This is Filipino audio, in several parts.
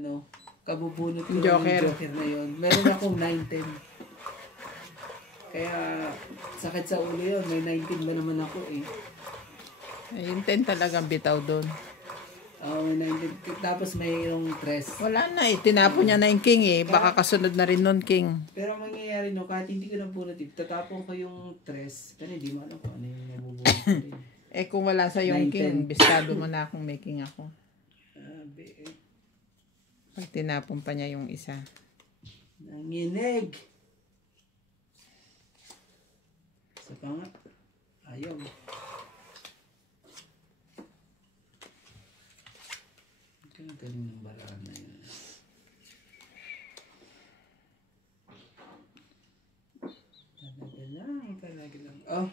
ano, kabubunot ko Joker. yung Joker na yun. Meron akong 9-10. Kaya, sakit sa ulo yun. May 19 ba naman ako eh. Ay, yung 10 talagang bitaw doon. May 19. Tapos may yung 3. Wala na eh. Tinapon niya na yung king eh. Baka kasunod na rin nun king. Pero ang mangyayari no, kahit hindi ko nabunot, tatapon ko yung 3. Kasi hindi mo alam kung ano yung nabubunot ko rin. Eh kung wala sa yung 9, king, 10. biskado mo na akong making ako. Sabi, Pag tinapon pa niya yung isa. nanginig. Isa pa nga. Ayaw. Ang galing ng baraan na yun. Talaga lang. Oh.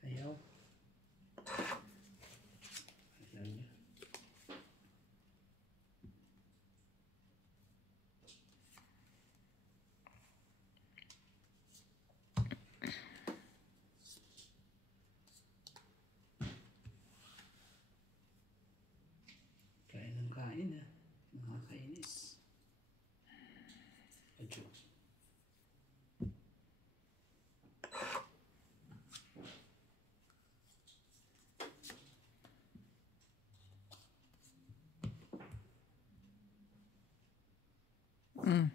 Ayaw. Ayaw niya. Kain ng kain ah. Nakakainis. Adyo. Mm.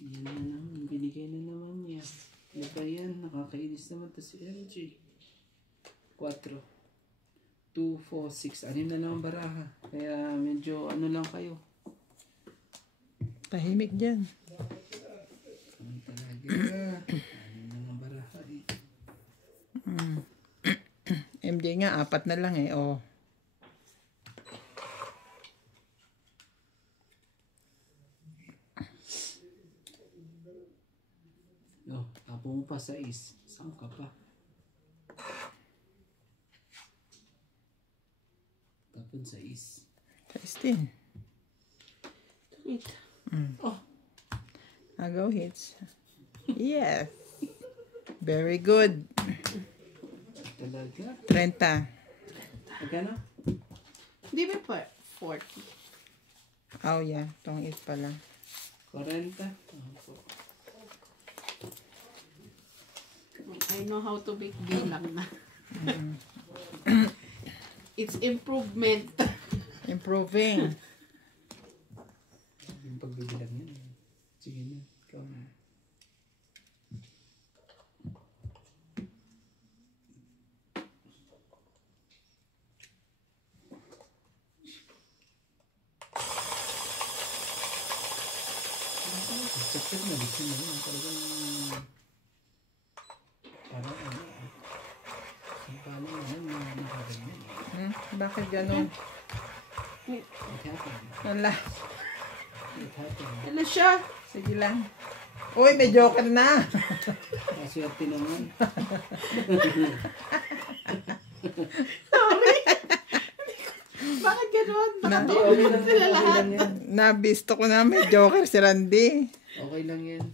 Yan na naman. Binigay na naman niya. Ano ba yan? Nakakainis naman to si LG. 4. 2, 4, 6. 6 na naman baraha. Kaya medyo ano lang kayo. Tahimik dyan. Ano talaga. 6 na naman baraha eh. MJ nga, 4 na lang eh. Oh. Oh, tapo mo pa sa is. Saan ka pa? Tapon sa is. Testing. Wait. Oh. Agaw hits. Yes. Very good. Talaga. 30. Magkano? Di ba pa 40? Oh yeah, tong is pala. 40. Oh, I know how to make bilang na. It's improvement. Improving. yung pagbibilang yan. Sige na. Ikaw na. Sakit na dito na yun. Talagang parang ano. Ang pala na nakagaling. Bakit ganun? It happened. Wala. It happened. Ano siya? Sige lang. Uy, may joker na. Maswerte naman. Bakit ganun? Na- Nakatulog na sila lahat. Nabisto ko na may joker si Randy. Okay lang yan.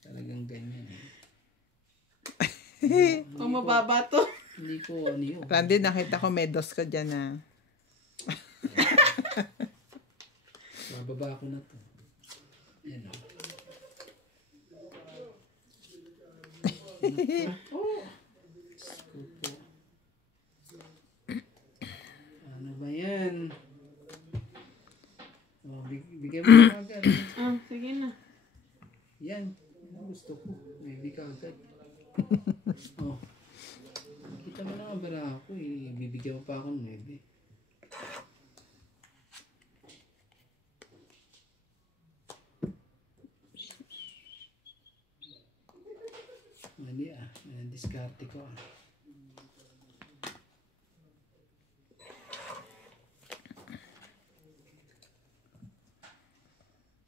Talagang ganyan. Kung mababa to. Hindi ko ano yun. Randy, nakita ko may dos ka dyan na. Mababa ko na to. Ayan o. Oh. Skupo. Ano ba yan? Oh, bigyan mo na agad. Ah, sige na. Yan. Yan gusto ko. Maybe ka agad. Oh. Kita mo na bara ako eh. Bibigyan mo pa ako maybe. Mali ah. Diskarte ko ah.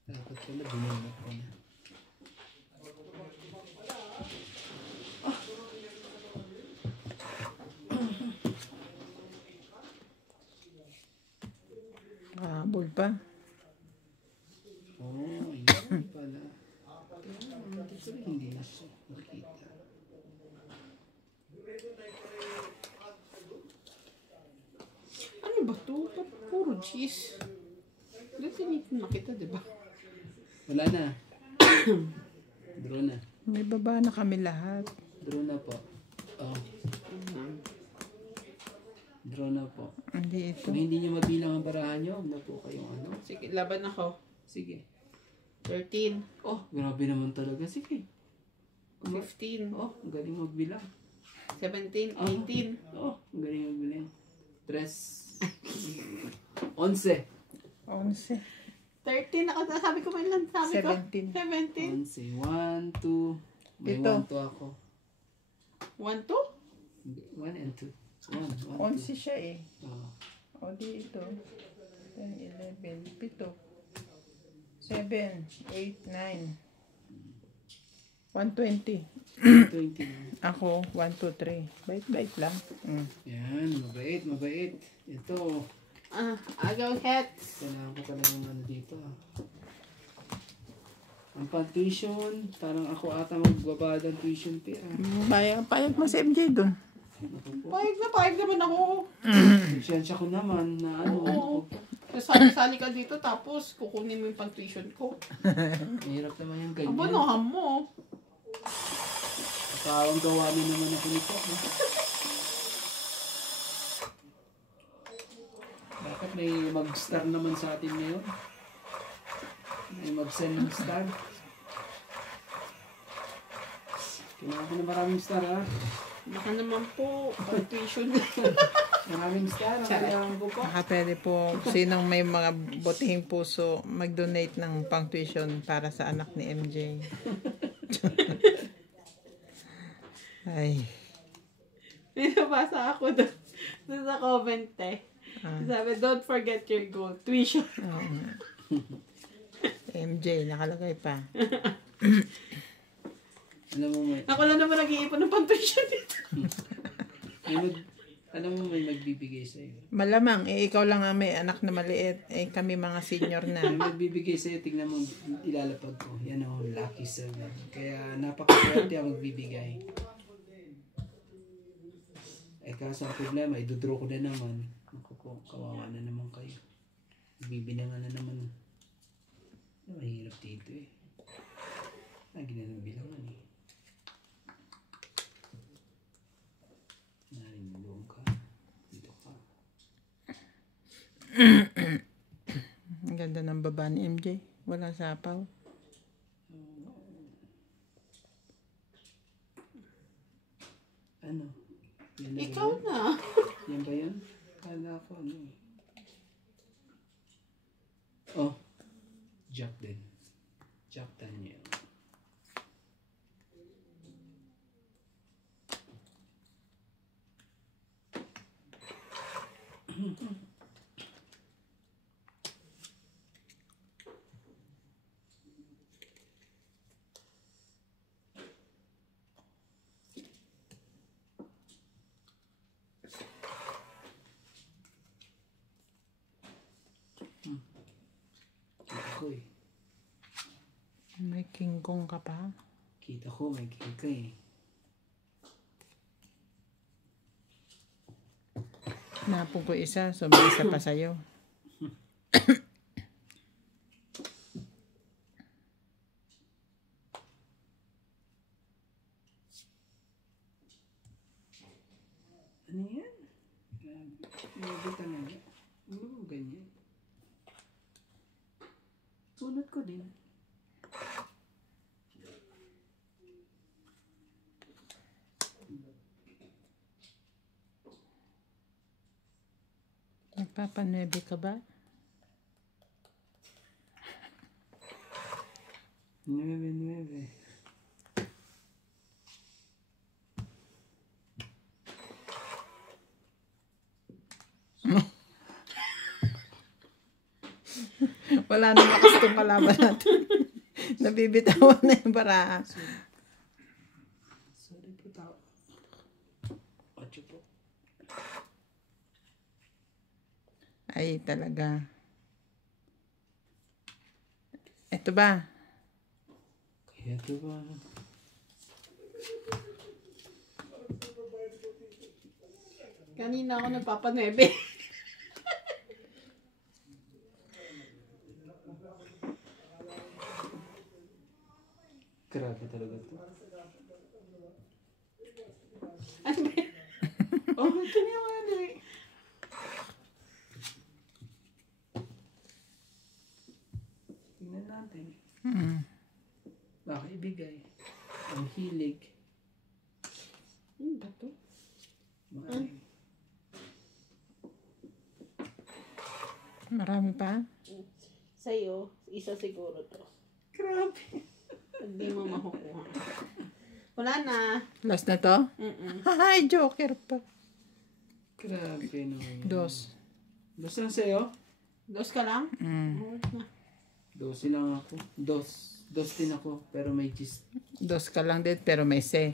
Dapat pala binunod ko na. Habol pa. Oh, yun pala. Dito rin hindi na siya makita. Ano ba to? Puro cheese. Definitive na kita, di ba? Wala na. Draw na. May baba na kami lahat. Draw na po. Oh, draw na po. Hindi ito. Kung hindi nyo mabilang ang barahan nyo, huwag na po kayong ano. Sige, laban ako. Sige. 13. Oh, grabe naman talaga. Sige. 15. Oh, ang galing magbilang. 17. 18. Oh, ang galing magbilang. 3. 11. 11. 13 ako. Sabi ko may ilan. Sabi ko. 17. 17. 1, 2. May Ito. 1, 2 ako. 1, 2? 1 and 2. 1, 11 siya eh. Oh. O di ito. 10, 11, 7. 7, 8, 9. 120. 20. Ako, 1, 2, 3. Bait-bait lang. Yan, mabait, mabait. Ito. Agaw hats. Kailangan ko talagang ano dito. Ang pang-tuition, parang ako ata magbabad ang tuition fee. Payag mo si MJ dun. Pahig naman ako. Siyensya ko naman na ano. Oo. Sali ka dito tapos kukunin mo yung pang-tuition ko. Mahirap naman yung ganyan. Aba, naham mo. Parang gawanin naman ako nito. Bakit may mag-star naman sa atin ngayon? May mag-send ng star. Kailangan ko na maraming star ha. Baka naman po, pang-tuition. Maraming star ang kailangan ko pa. Baka pwede po, sinong may mga butihing puso, mag-donate ng pang-tuition para sa anak ni MJ. Ay. May nabasa ako doon sa comment eh. Sabi, don't forget your goal. Tuition. Oo nga. MJ, nakalagay pa. Alam mo may, Ako lang naman nag-iipon ng pang-tuition dito. alam mo may magbibigay sa'yo. Malamang, ikaw lang ang may anak na maliit. Kami mga senior na. May magbibigay sa'yo, tignan mo, ilalapag ko. Yan o, lucky 7. Kaya napakaswerte ang magbibigay. Kaso ang problema, idodraw ko na naman. Ako po, kawawa na naman kayo. Bibinangan na naman. Mahirap dito eh. Lagi na ng bilangan eh. Narinulong ka. Dito ka. Ang ganda ng baba ni MJ. Wala sapaw. Ano? Yan na Ikaw ba? na. Yan ba yan? Kala ko ano eh. Oh. Jack din. Jack Daniel. Ako eh. May King Kong ka pa. Kita ko may kika eh. Napong ko isa, so may isa pa sa'yo. Ano yan? Grabe talaga. Oo, ganyan. Sunod ko din. Nagpapanebe ka ba? 9. Wala na lakas itong kalaban natin. Nabibitawan na yung baraha. Sorry po tao. 8 po. Ay, talaga. Ito ba? Kaya ito ba? Kanina ako nagpapanebe. Grabe talaga to. Ano ba yan? Oh, ito na yung ano eh. Tingnan natin. Mm. Ibigay. Ang hilig. Ano ba to? Maaring. Marami pa? Sa'yo, isa siguro to. Grabe. Hindi mo makukuha. Wala na. Last na to? Ay, joker pa. Grabe naman. Dos. Dos lang sa'yo? Dos ka lang? Mm. Oh, na. Dos lang ako. Dos din ako. Pero may gist. Dos ka lang din, pero may se.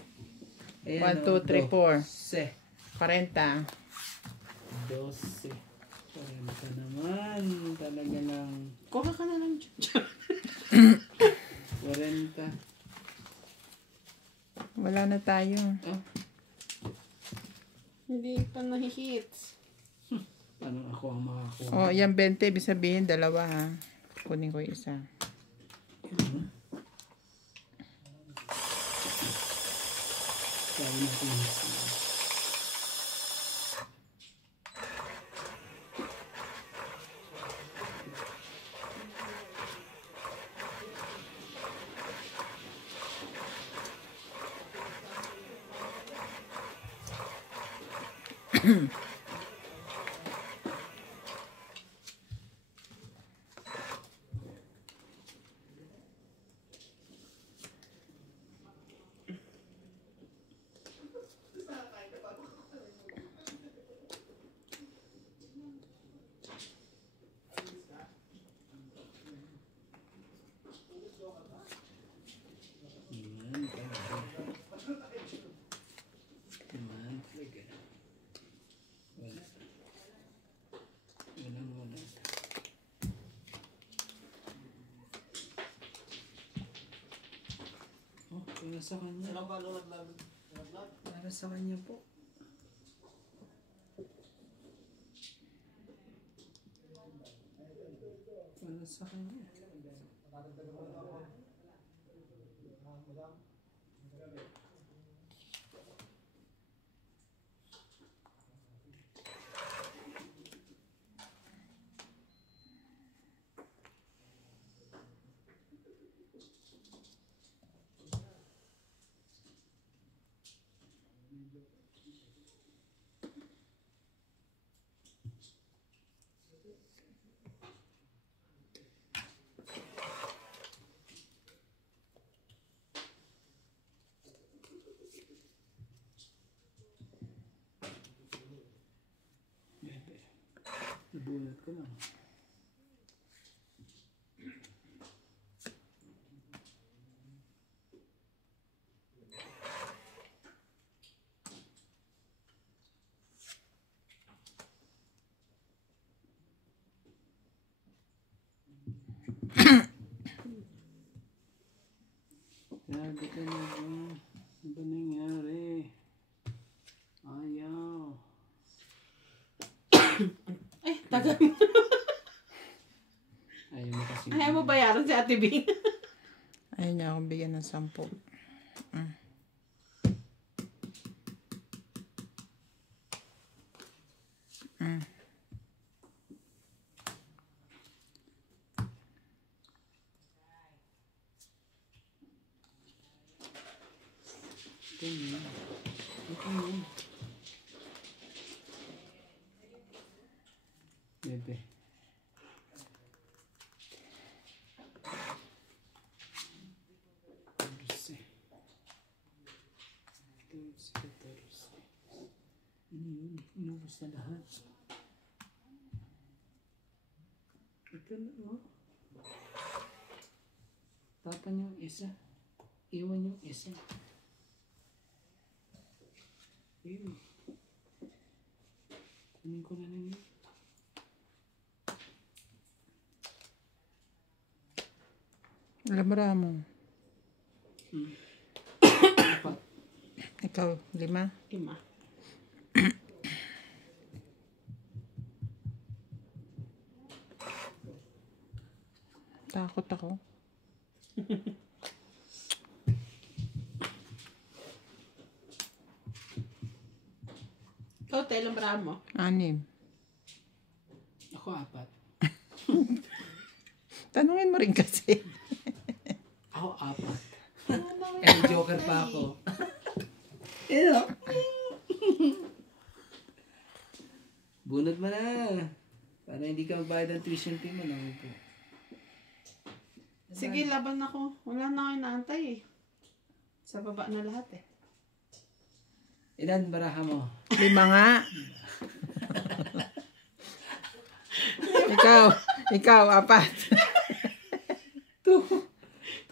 Ayan, 1, 2, 3, 4. Se. 40. 12. 40 naman. Talaga lang. Kuha ka na lang dyan. 40. Wala na tayo. Ah, Hindi pa nahihits. paano ako ang makakuha? Oh, yan 20. Ibig sabihin, dalawa ha. Kunin ko yung isa. Kaya natin. Para sa kanya. Para sa kanya po. Para sa kanya. Nabunot ko lang. Grabe ka na ba? Ano ba nangyari? Ayaw. Eh, tagal mo. Ayaw mo kasi. Ayaw mo bayaran si Ate Bing. Ayaw niya akong bigyan ng 10. Ito yun. Ito yun. Bebe. Torse. Torse. Ano yun? Inubos na lahat. Ito na, oh. Tapan yung isa. Iwan yung isa. Ayun. Kunin ko na lang yun. Labra mo. Apat. Ikaw, 5. 5. Takot ako. Ikaw, Tel, labra mo. 6. Ako 4. Tanungin mo rin kasi. Ako 4. Eh, joker pa ako. Ew. Bunod mo na. Para hindi ka magbayad ng tuition fee mo. Naman po. Sige, laban ako. Wala na ako inaantay eh. Sa baba na lahat eh. Ilan baraha mo? 5 nga. ikaw, 4.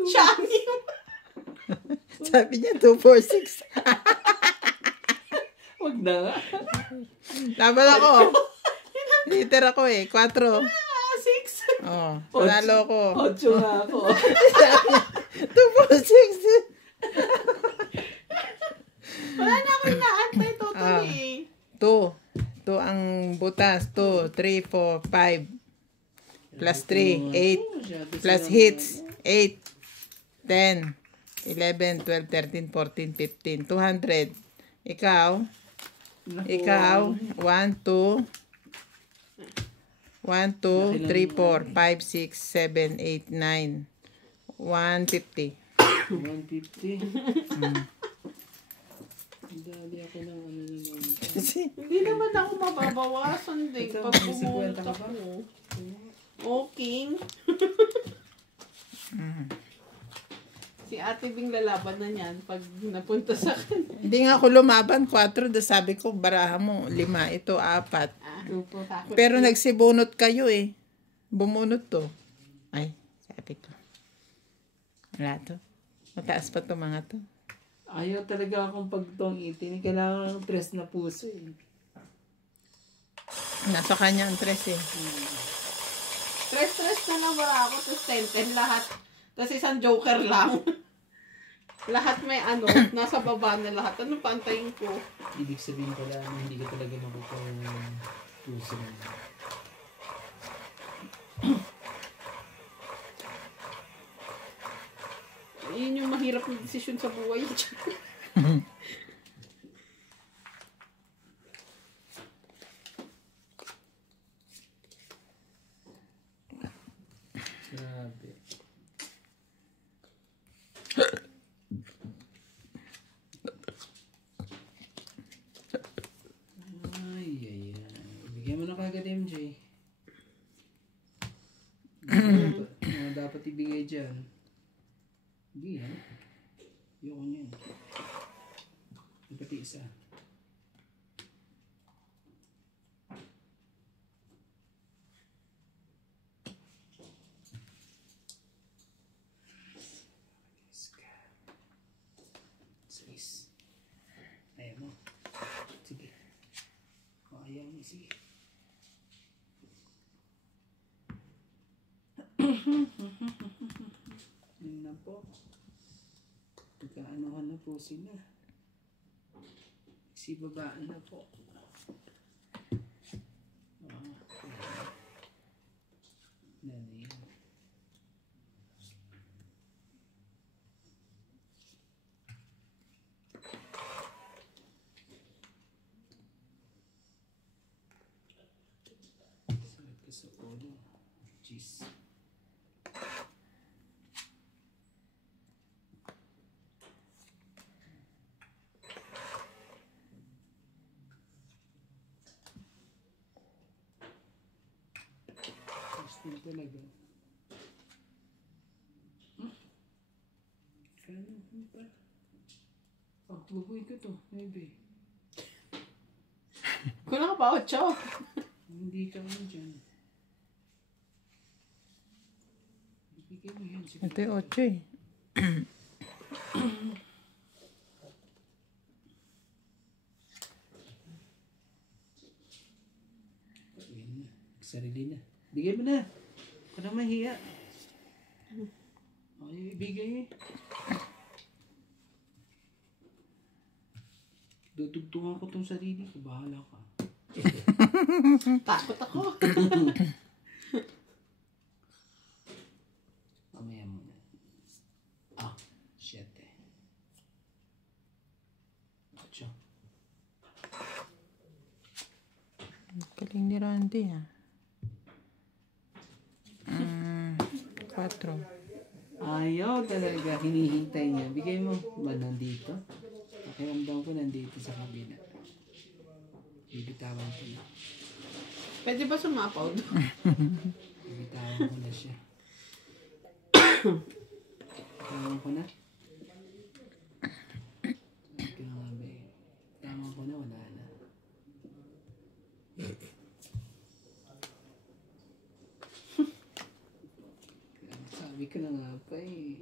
Siya ang yung... Sabi niya, 2, 4, 6. Wag na nga. Laban ako. Liter ako eh, 4. 6. Oh, panalo ko. 8 nga ako. 2, 4, 6. Wala na ako inaantay totally. 2. 2 ang butas. 2, 3, 4, 5. Plus 3, 8. Plus hits, 8. 10. 11, 12, 13, 14, 15. 200. Ikaw, 1, 2. 1, 2, 3, 4, 5, 6, 7, 8, 9. 150. 150. Dali ako ng ano naman. Hindi naman ako mababawasan din Ito, pag may 50 pumunta ka ba? ko. Okay. Si Ate Bing lalaban na niyan pag napunta sa akin. Hindi nga ako lumaban, 4. Sabi ko, baraha mo, 5. Ito, 4. Takot. Pero nagsibunot kayo eh. Bumunot to. Ay, sabi ko. Wala to. Mataas pa to mga to. Ayaw talaga akong pagtongitin. Kailangan ng tres na puso eh. Nasa kanya ang 3 eh. Stress na lang wala ako. Tapos 10 lahat. Tapos isang joker lang. Lahat may ano. Nasa baba na lahat. Ano pantayin ko? Ibig sabihin pala na hindi ka talaga makukuha ng puso. Yun yung mahirap na desisyon sa buhay. Grabe. Ay. Bigyan mo na kagad, MJ. Ano dapat ibigay dyan? Hindi yan. Ayoko niyan. Pati isa. Sais. Ayaw mo. Sige. Ayaw mo. Sige. Yun na po. Nagkaanohan na po sila. Babaan na po. Yan. Sakit ka sa ulo. Jeez. Gusto talaga. Kano pa? Oh, bubuhay ko to. Maybe. Kulang ka pa 8. Hindi ka mo dyan. Ibigay mo yan. Sige. Ito yung 8 eh. Sarili na. Bigay mo na. Huwag ka na mahiya. Ay, ibigay eh. Dudugtungan ko tong sarili ko. Bahala ka. Takot ako. Mamaya muna. Ah, 7. 8. Galing ni Randy ah. 4. Ayaw talaga. Hinihintay niya. Bigay mo. Ba nandito? Pakiramdam ko nandito sa kabila. Bibitawan ko na. Pwede ba sumapaw? Bibitawan ko na siya. Bibitawan ko na. Sabi ko nga ba eh. Bibitawan ko na. Wala na. Sabi ko na nga pa eh.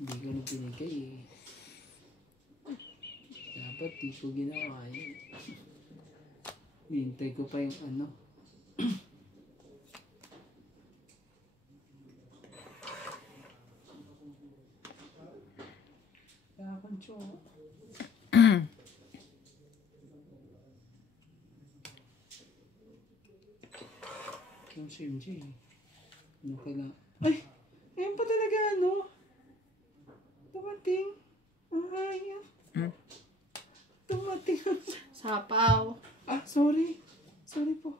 Hindi ko na binigay eh. Dapat di ko ginawa yun. Hintay ko pa yung ano. Kakancho. Yung si MJ. Ano ka na? Ay! Ayun pa talaga ano? Tumating. Ang hayop. Tumating. Sapaw. Ah, sorry. Sorry po.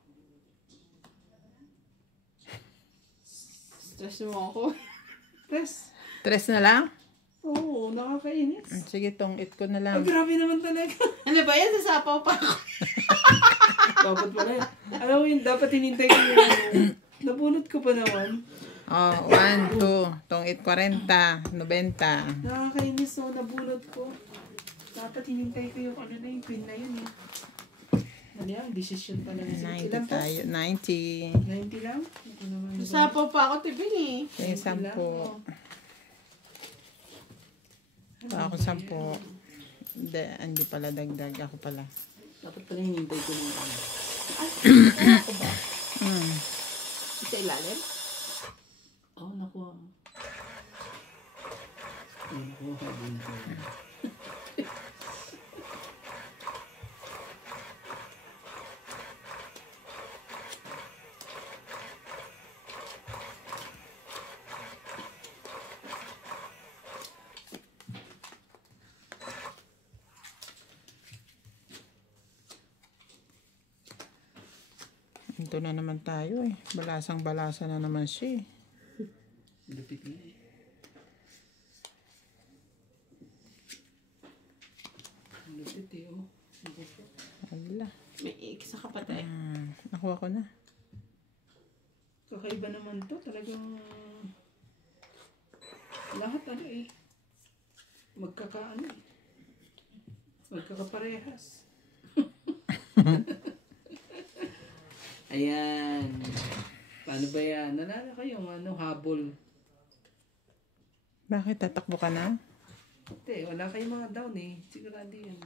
Stress mo ako. Press. 3 na lang? Oo, nakakainis. Sige, tong-it ko na Ah, lang. grabe naman talaga. Ano ba yan? Sasapaw pa ako. Dapat pala yun. Alam mo yun, dapat hinintay ko yung ano. Nabunot ko pa naman. Oh, 1, 2. Tong-it 40. 90. Nakakainis so nabunot ko. Dapat hinintay ko yung ano na yung pin na yun eh. Ano yan? Decision pa lang. 90 Ilan pa? tayo. 90. 90 lang? Ito naman. Sasapaw pa ako, tibin eh. Yung 10. Ako 10. Hindi pala dagdag. Ako pala. Dapat pala hinintay ko yung ano. Ako ba? Sa ilalim? Oh, nakuha mo. Oh, nakuha ka din ako. Ito na naman tayo eh. Balasang-balasa na naman siya eh. Lupit na eh. Lupit eh, oh. Ala. May ikisa ka pa tayo. Nakuha ko na. Kakaiba naman to. Talagang lahat ano eh. Magkakaano eh. Magkakaparehas. Ayan. Paano ba yan? Nalala kayong ano, habol. Bakit? Tatakbo ka na? Hindi, wala kayong mga down eh. Sigurado yun.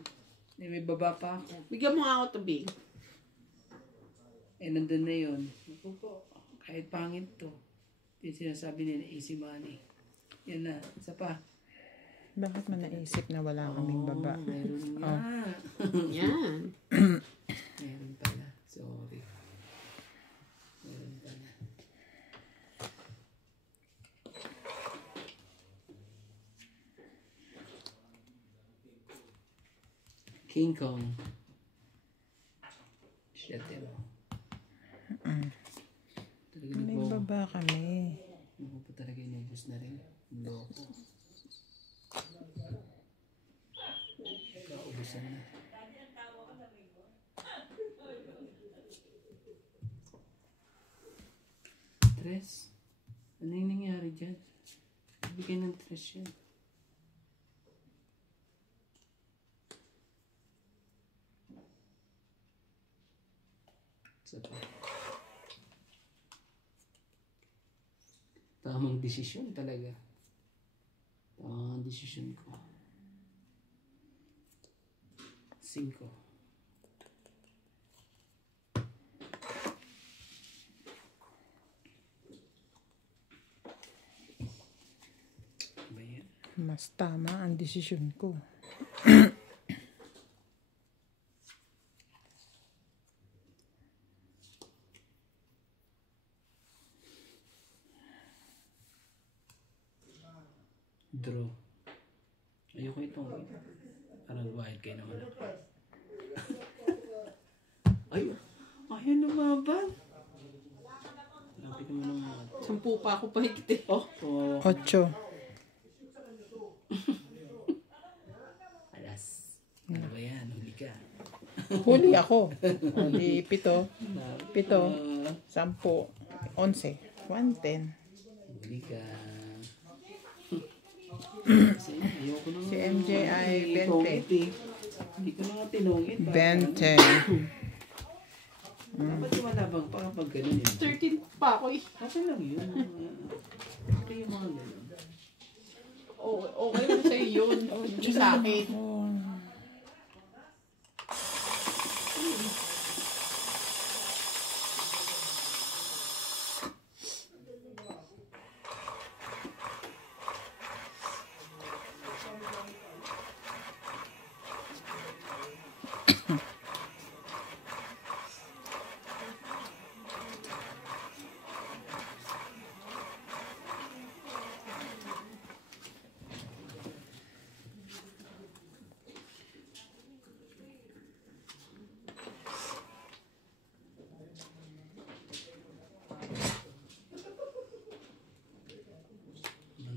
Eh, may baba pa ako. Bigyan mo nga ako tubig. Eh, nandun na yun. Naku po, kahit pangit to. Yung sinasabi nila, easy money. Yan na, isa pa. Bakit mo naisip na wala kaming baba? Meron nga. Yan. Meron pala. Sorry. Meron pala. King Kong. Shit, mo. Talaga May nagbawa. baba kami. Ano pa talaga inubos na rin? Loko. Kaubusan na. Tres? Ano yung nangyari dyan? Bigay ng tres yan. Isa pa. Tamang desisyon talaga. Tamang desisyon ko. 5. Mas tama ang desisyon ko. Draw. Ayoko itong. Parang wild kayo naman. Ay, ayun lumaban. Lapit naman ng mga. 10 pa ako pahigit. Oh, 8. Alas. Ano ba yan? Huli ka. Huli ako. O di 7. 7. 10. 11. 110. Huli ka. Kasi ayoko na. Si MJ ay 20. Hindi ko na nga tinungit. 20. Dapat yung malabang pa kapag ganun yun. 13 pa ako eh. Okay lang yun. Okay yung mga ganun. Okay lang sa'yo yun. Yung sa akin.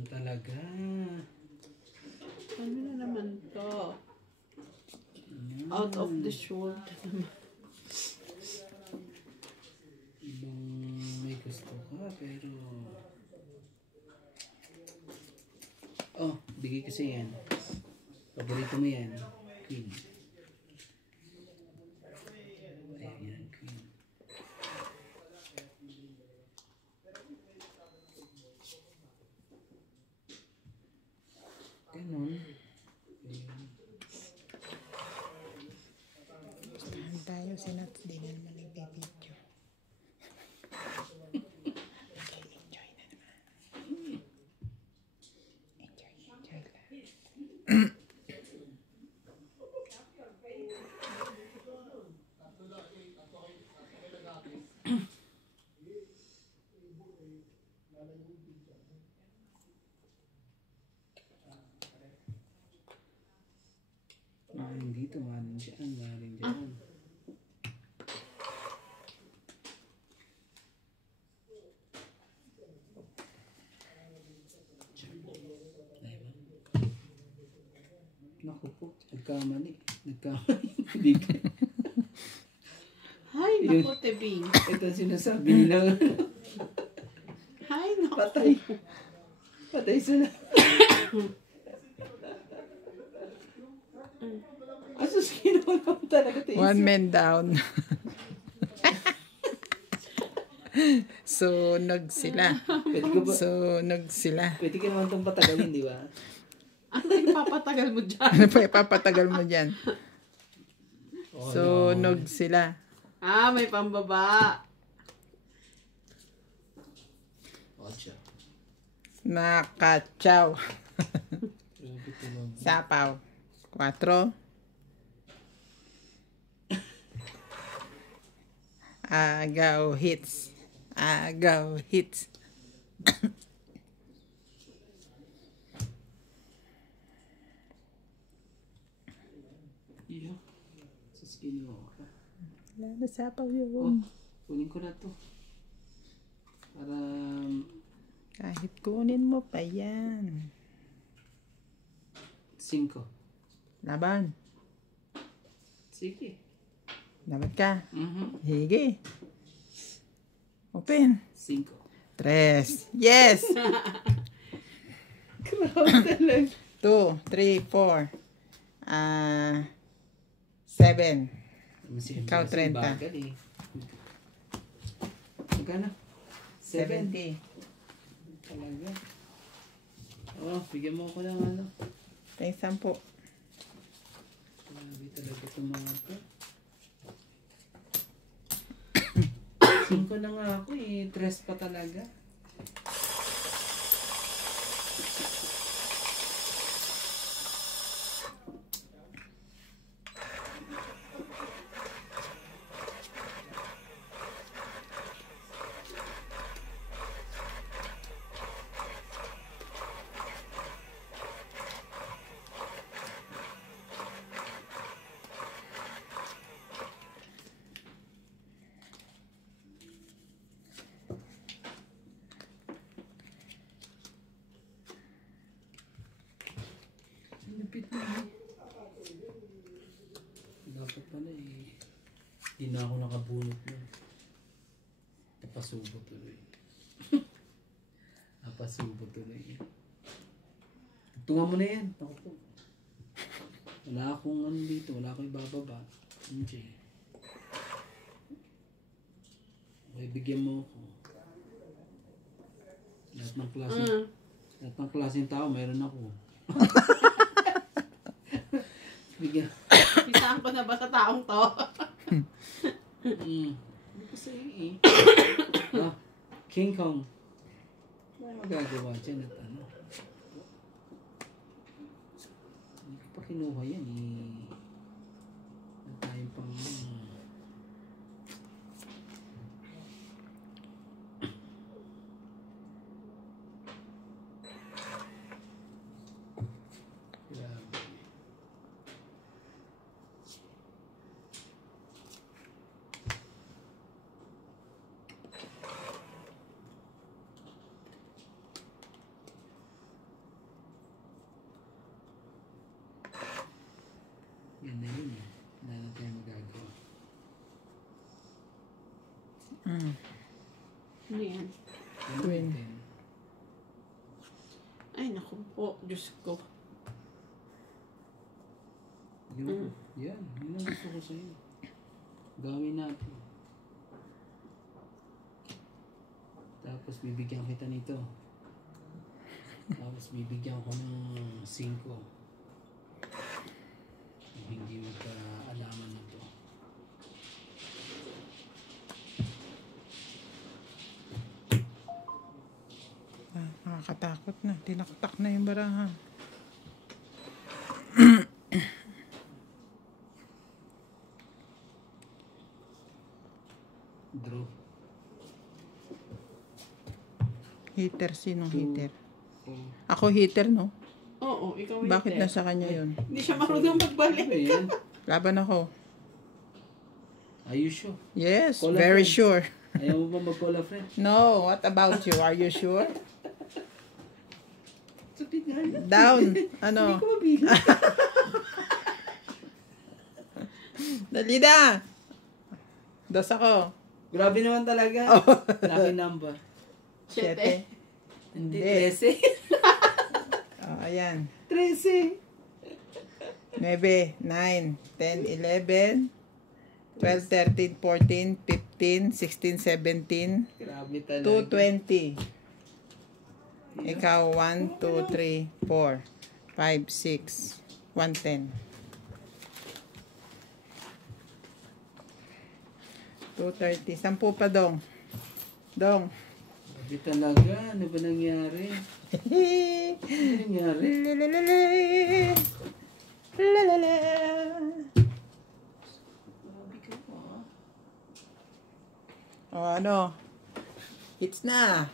Talaga. Ano na naman to? Out of this world. Ibang may gusto ka, pero... Oh, bigay kasi yan. Paborito mo yan. Queen. Ayan yan, Queen. Ganon. Gustahan tayo si Nats. Di na naman nagpipidyo. Enjoy na naman. Enjoy lang. Maling dito, maling dyan, maling dyan. Naku po, nagkamali. Hindi ka. Hay, naku, Tebing. Ito sinasabi nila. Hay, naku. Patay. Patay sila. Asus, kinuha mo talaga tayo. One man down. Sunog sila. Pwede ko ba? Sunog sila. Pwede ka naman itong patagalin, di ba? Ano yung papatagal mo dyan? Ano pa ipapatagal mo dyan? Oh, Sunog sila. Ah, may pambaba. Ocho. Nakachaw. Grabe tulog. Sapaw. 4. Agaw hits. Agaw hits. Iyo. Sus, kinuha ka. Wala na sapaw Oh, yun. kunin ko na to. Para... Kahit kunin mo pa yan. 5. Laban. Sige. Dapat ka. Sige. Hige. Open. 5. 3. Yes! Grabe talaga. 2, 3, 4. 7. Ikaw, 30. Bagal eh. Magkano? 70. 70. Talaga. Oh, bigyan mo ako ng ano. Tayo 10. Grabe talaga itong mga to. 5 na nga ako eh. 3 pa talaga. na ako nakabunot nun. Napasubo tuloy. Napasubo tuloy. Tunga mo na yan. Ako po. Wala akong ano dito. Wala akong ibababa. Hindi. Okay, bigyan mo ako. Lahat ng klase. Lahat ng klaseng tao, mayroon ako. Bigyan. Isaan ko na ba sa taong to? Hindi ko sa'yo eh. King Kong. Ano magagawa dyan at ano? Hindi ko pa kinuha yan eh. Ang tayong pang... Grabe. Yan na yun eh. Wala na tayong magagawa. Ano yan? Ano Twin. natin? Ay, naku po. Diyos ko. Yun. Yan. Yun ang gusto ko sa'yo. Gawin natin. Tapos bibigyan kita nito. Tapos bibigyan ko ng 5. Hindi mo ka alaman na to. Nakakatakot na. Tinaktak na yung baraha. Draw. Heater. Sinong 2, heater? 4. Ako heater, no? Oo, ikaw Bakit yun. nasa kanya yun? Hindi siya marunong magbalik. Ano yan? Laban ako. Are you sure? Yes, Call a very friend. sure. Ayaw mo ba mag-call a friend? No, what about you? Are you sure? Sabi nga yan. Down. Ano? Hindi ko mabilang. Dali na. Dos ako. Grabe naman talaga. Lucky number. 7. Hindi, Hindi. 13. Oh, ayan. 13. 9, 10, 11, 12, 13, 14, 15, 16, 17, Grabe talaga. 220. Ikaw, 1, 2, 3, 4, 5, 6, 110. 230. 10 pa, Dong. Dong. Grabe talaga. Ano ba nangyari? Ano nangyari? Grabe ka po. O ano? Hits na.